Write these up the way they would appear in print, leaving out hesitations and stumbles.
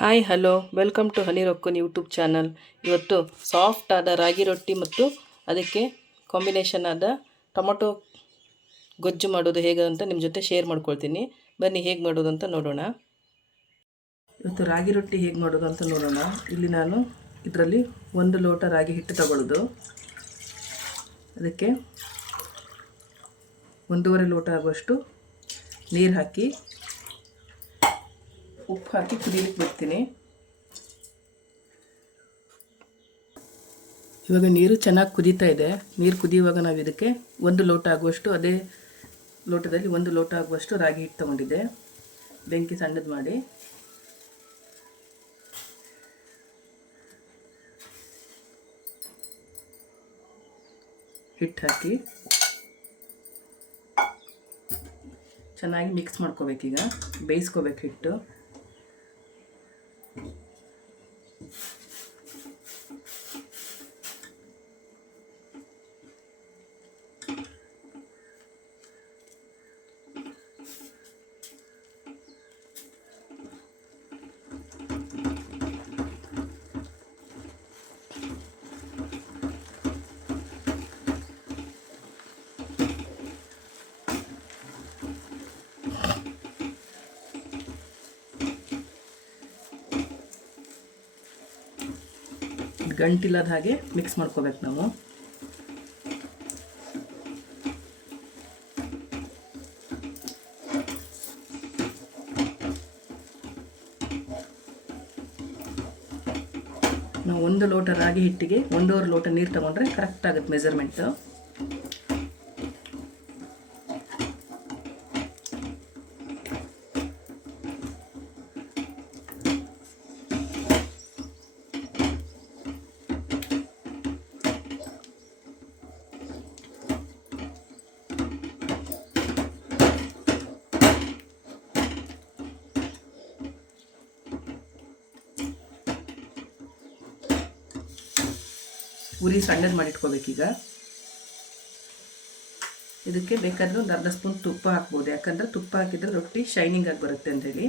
Hi hello welcome to honey ರೊಕ್ಕನ್ YouTube channel. ಇವತ್ತು soft ಆದ ರಾಗಿ ರೊಟ್ಟಿ ಮತ್ತು ಅದಕ್ಕೆ ಕಾಂಬಿನೇಷನ್ ಆದ ಟೊಮೊಟೊ ಗೊಜ್ಜು ಮಾಡೋದು ಹೇಗೆ ಅಂತ ನಿಮ್ಮ ಜೊತೆ ಶೇರ್ ಮಾಡ್ಕೊಳ್ತೀನಿ. ಬನ್ನಿ ಹೇಗೆ ಮಾಡೋದು ಅಂತ ನೋಡೋಣ. ಇವತ್ತು ರಾಗಿ ರೊಟ್ಟಿ ಹೇಗೆ ಮಾಡೋದು ಅಂತ ನೋಡೋಣ. ಇಲ್ಲಿ ನಾನು ಇದರಲ್ಲಿ 1 ಲೋಟ ರಾಗಿ ಹಿಟ್ಟು ತಗೊಳ್ಳೋದು. ಅದಕ್ಕೆ 1.5 ಲೋಟ ಆಗುವಷ್ಟು ನೀರು ಹಾಕಿ ಉಪ್ಪು ಹಾಕಿ ಕುದಿಲಿಕ್ಕೆ ಬಿಡ್ತೀನಿ. ಇವಾಗ ನೀರು ಚೆನ್ನಾಗಿ ಕುದೀತಾ ಇದೆ. ನೀರು ಕುದಿಯುವಾಗ ನಾವು ಇದಕ್ಕೆ 1 ಲೋಟ ಆಗುವಷ್ಟು, ಅದೇ ಲೋಟದಲ್ಲಿ 1 ಲೋಟ ಆಗುವಷ್ಟು ರಾಗಿ ಹಿಟ್ಟು ತಗೊಂಡಿದ್ದೆ. ಬೆಂಕಿ ಸಣ್ಣದು ಮಾಡಿ ಹಿಟ್ಟು ಹಾಕಿ ಚೆನ್ನಾಗಿ ಮಿಕ್ಸ್ ಮಾಡ್ಕೋಬೇಕೀಗ. ಬೇಯಿಸ್ಕೋಬೇಕು ಹಿಟ್ಟು. ಗಂಟಿಲ್ಲದ ಹಾಗೆ ಮಿಕ್ಸ್ ಮಾಡ್ಕೋಬೇಕು ನಾವು. ನಾವು 1 ಲೋಟ ರಾಗಿ ಹಿಟ್ಟಿಗೆ 1.5 ಲೋಟ ನೀರು ತಗೊಂಡ್ರೆ ಕರೆಕ್ಟ್ ಆಗುತ್ತೆ ಮೆಜರ್ಮೆಂಟು. ಉರಿ ಸಣ್ಣದು ಮಾಡಿಟ್ಕೋಬೇಕೀಗ. ಇದಕ್ಕೆ ಬೇಕಾದರೆ ಒಂದು ಅರ್ಧ ಸ್ಪೂನ್ ತುಪ್ಪ ಹಾಕ್ಬೋದು, ಯಾಕಂದರೆ ತುಪ್ಪ ಹಾಕಿದರೆ ರೊಟ್ಟಿ ಶೈನಿಂಗ್ ಆಗಿ ಬರುತ್ತೆ ಅಂತೇಳಿ.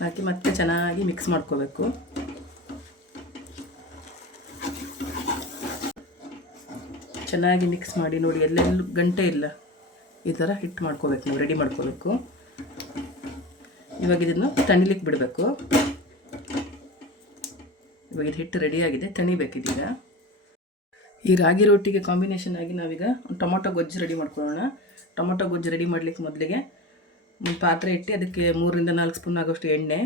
ಹಾಕಿ ಮತ್ತೆ ಚೆನ್ನಾಗಿ ಮಿಕ್ಸ್ ಮಾಡ್ಕೋಬೇಕು. ಚೆನ್ನಾಗಿ ಮಿಕ್ಸ್ ಮಾಡಿ ನೋಡಿ, ಎಲ್ಲೆಲ್ಲೂ ಗಂಟೆ ಇಲ್ಲ, ಈ ಥರ ಹಿಟ್ಟು ಮಾಡ್ಕೋಬೇಕು, ನಾವು ರೆಡಿ ಮಾಡ್ಕೋಬೇಕು. ಇವಾಗ ಇದನ್ನು ತಣಿಲಿಕ್ಕೆ ಬಿಡಬೇಕು. ಇವಾಗ ಇದು ಹಿಟ್ಟು ರೆಡಿಯಾಗಿದೆ, ತಣಿಬೇಕಿದೀಗ. ಈ ರಾಗಿ ರೊಟ್ಟಿಗೆ ಕಾಂಬಿನೇಷನ್ ಆಗಿ ನಾವೀಗ ಒಂದು ಟೊಮೊಟೊ ಗೊಜ್ಜು ರೆಡಿ ಮಾಡ್ಕೊಳ್ಳೋಣ. ಟೊಮೊಟೊ ಗೊಜ್ಜು ರೆಡಿ ಮಾಡಲಿಕ್ಕೆ ಮೊದಲಿಗೆ ಒಂದು ಪಾತ್ರೆ ಇಟ್ಟು ಅದಕ್ಕೆ 3 ರಿಂದ 4 ಸ್ಪೂನ್ ಆಗೋಷ್ಟು ಎಣ್ಣೆ,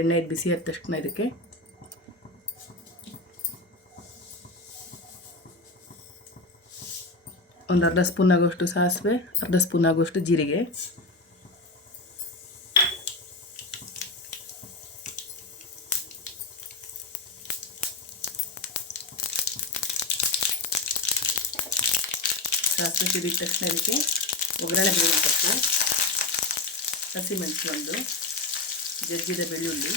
ಎಣ್ಣೆ ಬಿಸಿ ಆದ ತಕ್ಷಣ ಇದಕ್ಕೆ ಒಂದು ಅರ್ಧ ಸ್ಪೂನ್ ಆಗೋಷ್ಟು ಸಾಸಿವೆ, ಅರ್ಧ ಸ್ಪೂನ್ ಆಗೋಷ್ಟು ಜೀರಿಗೆ, ಸಾಸಿವೆ ಸಿಡಿದ ತಕ್ಷಣ ಇದಕ್ಕೆ ಒಗ್ಗರಣೆ ಬೇಯಿಸಬೇಕು. ಹಸಿಮೆಣಸು ಒಂದು, ಜಜ್ಜಿದ ಬೆಳ್ಳುಳ್ಳಿ,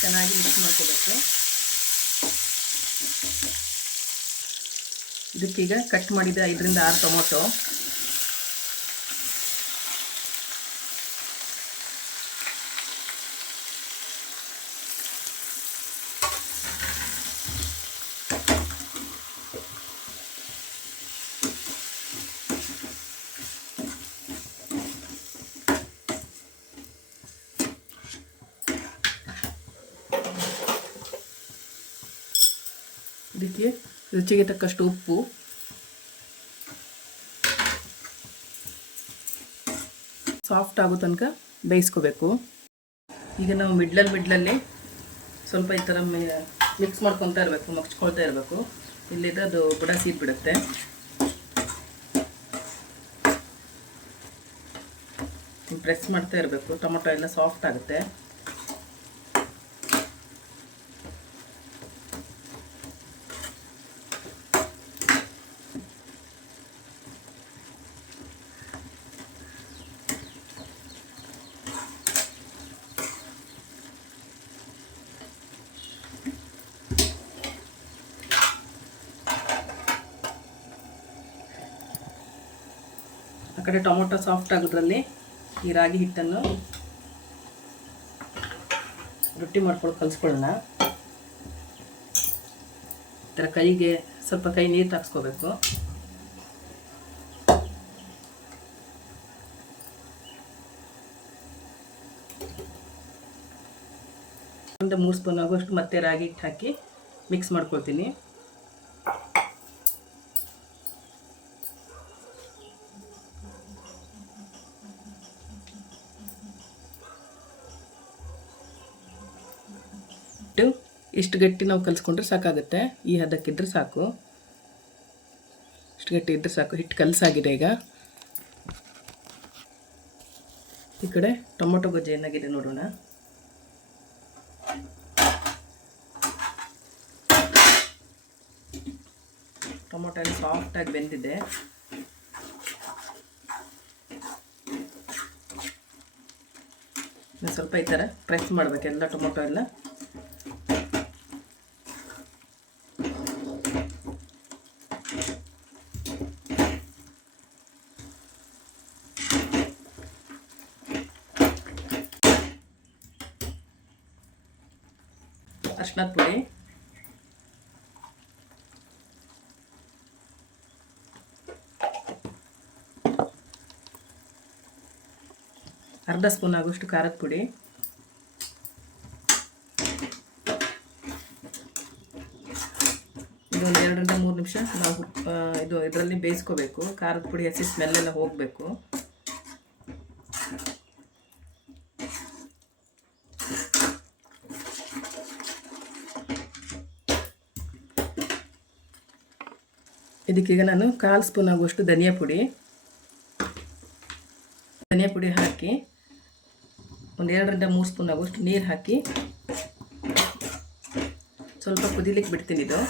ಚೆನ್ನಾಗಿ ಮಿಕ್ಸ್ ಮಾಡ್ಕೋಬೇಕು. ಇದಕ್ಕೀಗ ಕಟ್ ಮಾಡಿದ 5 ರಿಂದ 6 ಟೊಮೊಟೊ, ಇದಕ್ಕೆ ರುಚಿಗೆ ತಕ್ಕಷ್ಟು ಉಪ್ಪು, ಸಾಫ್ಟ್ ಆಗೋ ತನಕ ಬೇಯಿಸ್ಕೋಬೇಕು. ಈಗ ನಾವು ಮಿಡ್ಲಲ್ಲಿ ಸ್ವಲ್ಪ ಈ ಥರ ಮಿಕ್ಸ್ ಮಾಡ್ಕೊತಾ ಇರಬೇಕು, ಮಗ್ಚ್ಕೊಳ್ತಾ ಇರಬೇಕು. ಇಲ್ಲಿದ್ದರೆ ಅದು ಬುಡ ಸೀದ್ ಬಿಡುತ್ತೆ. ಪ್ರೆಸ್ ಮಾಡ್ತಾ ಇರಬೇಕು, ಟೊಮೊಟೊ ಎಲ್ಲ ಸಾಫ್ಟ್ ಆಗುತ್ತೆ. ಕಡೆ ಟೊಮೊಟೊ ಸಾಫ್ಟ್ ಆಗೋದ್ರಲ್ಲಿ ಈ ರಾಗಿ ಹಿಟ್ಟನ್ನು ರೊಟ್ಟಿ ಮಾಡ್ಕೊಂಡು ಕಲಿಸ್ಕೊಳ್ಳೋಣ. ಈ ಥರ ಕೈಗೆ ಸ್ವಲ್ಪ ಕೈ ನೀರು ತಾಕ್ಸ್ಕೋಬೇಕು. ಒಂದು 3 ಸ್ಪೂನ್ ಆಗುವಷ್ಟು ಮತ್ತೆ ರಾಗಿ ಹಿಟ್ಟು ಹಾಕಿ ಮಿಕ್ಸ್ ಮಾಡ್ಕೊಳ್ತೀನಿ. ಇಷ್ಟು ಗಟ್ಟಿ ನಾವು ಕಲಿಸ್ಕೊಂಡ್ರೆ ಸಾಕಾಗುತ್ತೆ. ಈ ಹದಕ್ಕಿದ್ರೆ ಸಾಕು, ಇಷ್ಟು ಗಟ್ಟಿ ಇದ್ದರೆ ಸಾಕು. ಹಿಟ್ಟು ಕಲಸಾಗಿದೆ. ಈಗ ಈ ಕಡೆ ಟೊಮೊಟೊ ಗೊಜ್ಜು ಏನಾಗಿದೆ ನೋಡೋಣ. ಟೊಮೊಟೊ ಎಲ್ಲ ಸಾಫ್ಟಾಗಿ ಬೆಂದಿದೆ. ಸ್ವಲ್ಪ ಈ ಥರ ಪ್ರೆಸ್ ಮಾಡಬೇಕು ಎಲ್ಲ ಟೊಮೊಟೊ ಎಲ್ಲ. ಅರಿಶಿನದ ಪುಡಿ, ಅರ್ಧ ಸ್ಪೂನ್ ಆಗುವಷ್ಟು ಖಾರದ ಪುಡಿ, ಇದೊಂದು 2 ರಿಂದ 3 ನಿಮಿಷ ನಾವು ಇದರಲ್ಲಿ ಬೇಯಿಸ್ಕೋಬೇಕು. ಖಾರದ ಪುಡಿ ಹಸಿ ಸ್ಮೆಲ್ಲೆಲ್ಲ ಹೋಗಬೇಕು. ಇದಕ್ಕೀಗ ನಾನು 1/4 ಸ್ಪೂನ್ ಆಗುವಷ್ಟು ಧನಿಯಾ ಪುಡಿ ಹಾಕಿ ಒಂದು 2 ರಿಂದ 3 ಸ್ಪೂನ್ ಆಗುವಷ್ಟು ನೀರು ಹಾಕಿ ಸ್ವಲ್ಪ ಕುದಿಲಿಕ್ಕೆ ಬಿಡ್ತೀನಿ. ಇದು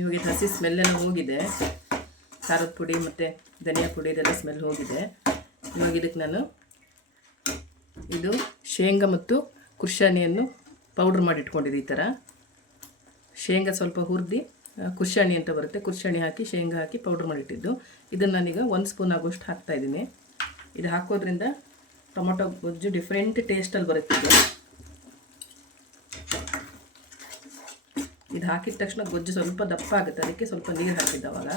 ಇವಾಗ ಹಸಿ ಸ್ಮೆಲ್ಲೆಲ್ಲ ಹೋಗಿದೆ. ಖಾರದ ಪುಡಿ ಮತ್ತು ಧನಿಯಾ ಪುಡಿ ಇದೆಲ್ಲ ಸ್ಮೆಲ್ ಹೋಗಿದೆ. ಇವಾಗ ಇದಕ್ಕೆ ನಾನು ಇದು ಶೇಂಗಾ ಮತ್ತು ಕುರ್ಷಾಣಿಯನ್ನು ಪೌಡ್ರ್ ಮಾಡಿ ಇಟ್ಕೊಂಡಿದ್ದೆ. ಈ ಥರ ಶೇಂಗಾ ಸ್ವಲ್ಪ ಹುರಿದು ಕುರ್ಷಾಣಿ ಅಂತ ಬರುತ್ತೆ, ಕುರ್ಷಾಣಿ ಹಾಕಿ ಶೇಂಗಾ ಹಾಕಿ ಪೌಡ್ರ್ ಮಾಡಿಟ್ಟಿದ್ದು. ಇದನ್ನು ನಾನೀಗ 1 ಸ್ಪೂನ್ ಆಗೋಷ್ಟು ಹಾಕ್ತಾಯಿದ್ದೀನಿ. ಇದು ಹಾಕೋದ್ರಿಂದ ಟೊಮೊಟೊ ಗೊಜ್ಜು ಡಿಫ್ರೆಂಟ್ ಟೇಸ್ಟಲ್ಲಿ ಬರುತ್ತೆ. ಇದು ಹಾಕಿದ ತಕ್ಷಣ ಗೊಜ್ಜು ಸ್ವಲ್ಪ ದಪ್ಪ ಆಗುತ್ತೆ, ಅದಕ್ಕೆ ಸ್ವಲ್ಪ ನೀರು ಹಾಕಿದ್ದವಾಗ.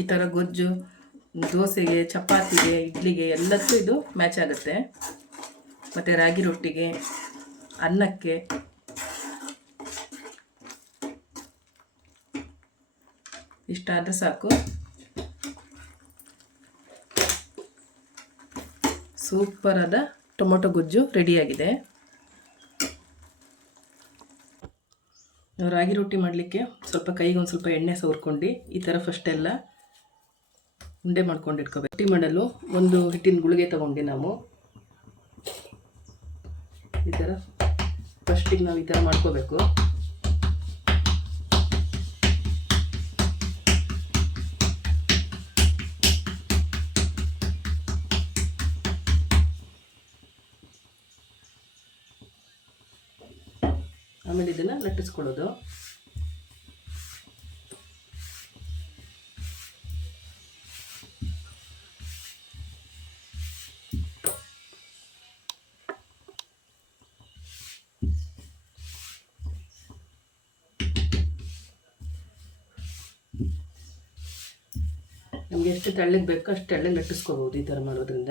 ಈ ಥರ ಗೊಜ್ಜು ದೋಸೆಗೆ, ಚಪಾತಿಗೆ, ಇಡ್ಲಿಗೆ ಎಲ್ಲದಕ್ಕೂ ಇದು ಮ್ಯಾಚ್ ಆಗುತ್ತೆ. ಮತ್ತು ರಾಗಿ ರೊಟ್ಟಿಗೆ, ಅನ್ನಕ್ಕೆ. ಇಷ್ಟಾದರೆ ಸಾಕು. ಸೂಪರಾದ ಟೊಮೊಟೊ ಗೊಜ್ಜು ರೆಡಿಯಾಗಿದೆ. ರಾಗಿ ರೊಟ್ಟಿ ಮಾಡಲಿಕ್ಕೆ ಸ್ವಲ್ಪ ಕೈಗೆ ಒಂದು ಸ್ವಲ್ಪ ಎಣ್ಣೆ ಸವರ್ಕೊಂಡು ಈ ಥರ ಫಸ್ಟೆಲ್ಲ ಉಂಡೆ ಮಾಡ್ಕೊಂಡು ಇಟ್ಕೋಬೇಕು. ರೊಟ್ಟಿ ಮಾಡಲು ಒಂದು ಹಿಟ್ಟಿನ ಗುಳಿಗೆ ತೊಗೊಂಡು ನಾವು ಈ ಥರ ಫಸ್ಟಿಗೆ ನಾವು ಈ ಥರ ಮಾಡ್ಕೋಬೇಕು. ಆಮೇಲೆ ಇದನ್ನು ಲಟ್ಟಿಸ್ಕೊಳ್ಳೋದು. ನಮಗೆ ಎಷ್ಟು ತೆಳ್ಳಗೆ ಬೇಕೋ ಅಷ್ಟು ತೆಳ್ಳಗೆ ಲಟ್ಟಿಸ್ಕೋಬೋದು ಈ ಥರ ಮಾಡೋದ್ರಿಂದ.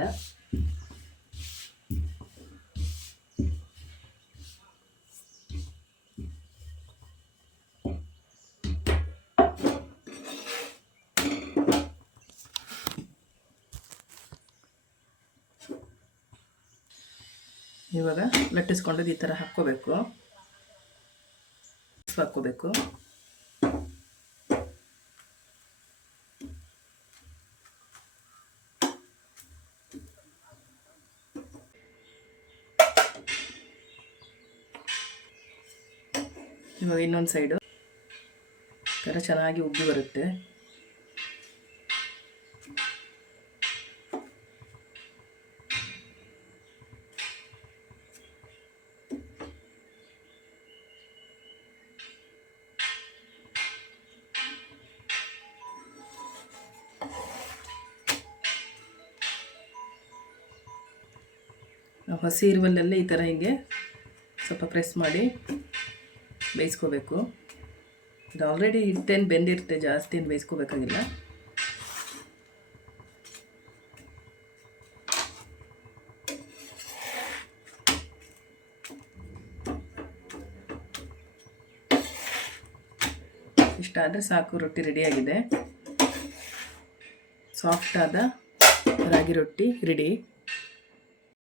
ಇವಾಗ ಲಟ್ಟಿಸ್ಕೊಂಡದ್ದು ಈ ಥರ ಹಾಕ್ಕೋಬೇಕು. ಇವಾಗ ಇನ್ನೊಂದು ಸೈಡು ಥರ ಚೆನ್ನಾಗಿ ಉಬ್ಬಿ ಬರುತ್ತೆ. ನಾವು ಹಸಿ ಇರುವಲ್ಲೇ ಈ ಥರ ಹೀಗೆ ಸ್ವಲ್ಪ ಪ್ರೆಸ್ ಮಾಡಿ ಬೇಯಿಸ್ಕೋಬೇಕು. ಇದು ಆಲ್ರೆಡಿ ಹಿಟ್ಟೇನು ಬೆಂದಿರುತ್ತೆ, ಜಾಸ್ತಿ ಏನು ಬೇಯಿಸ್ಕೋಬೇಕಾಗಿಲ್ಲ. ಇಷ್ಟಾದರೆ ಸಾಕು, ರೊಟ್ಟಿ ರೆಡಿಯಾಗಿದೆ. ಸಾಫ್ಟಾದ ರಾಗಿ ರೊಟ್ಟಿ ರೆಡಿ.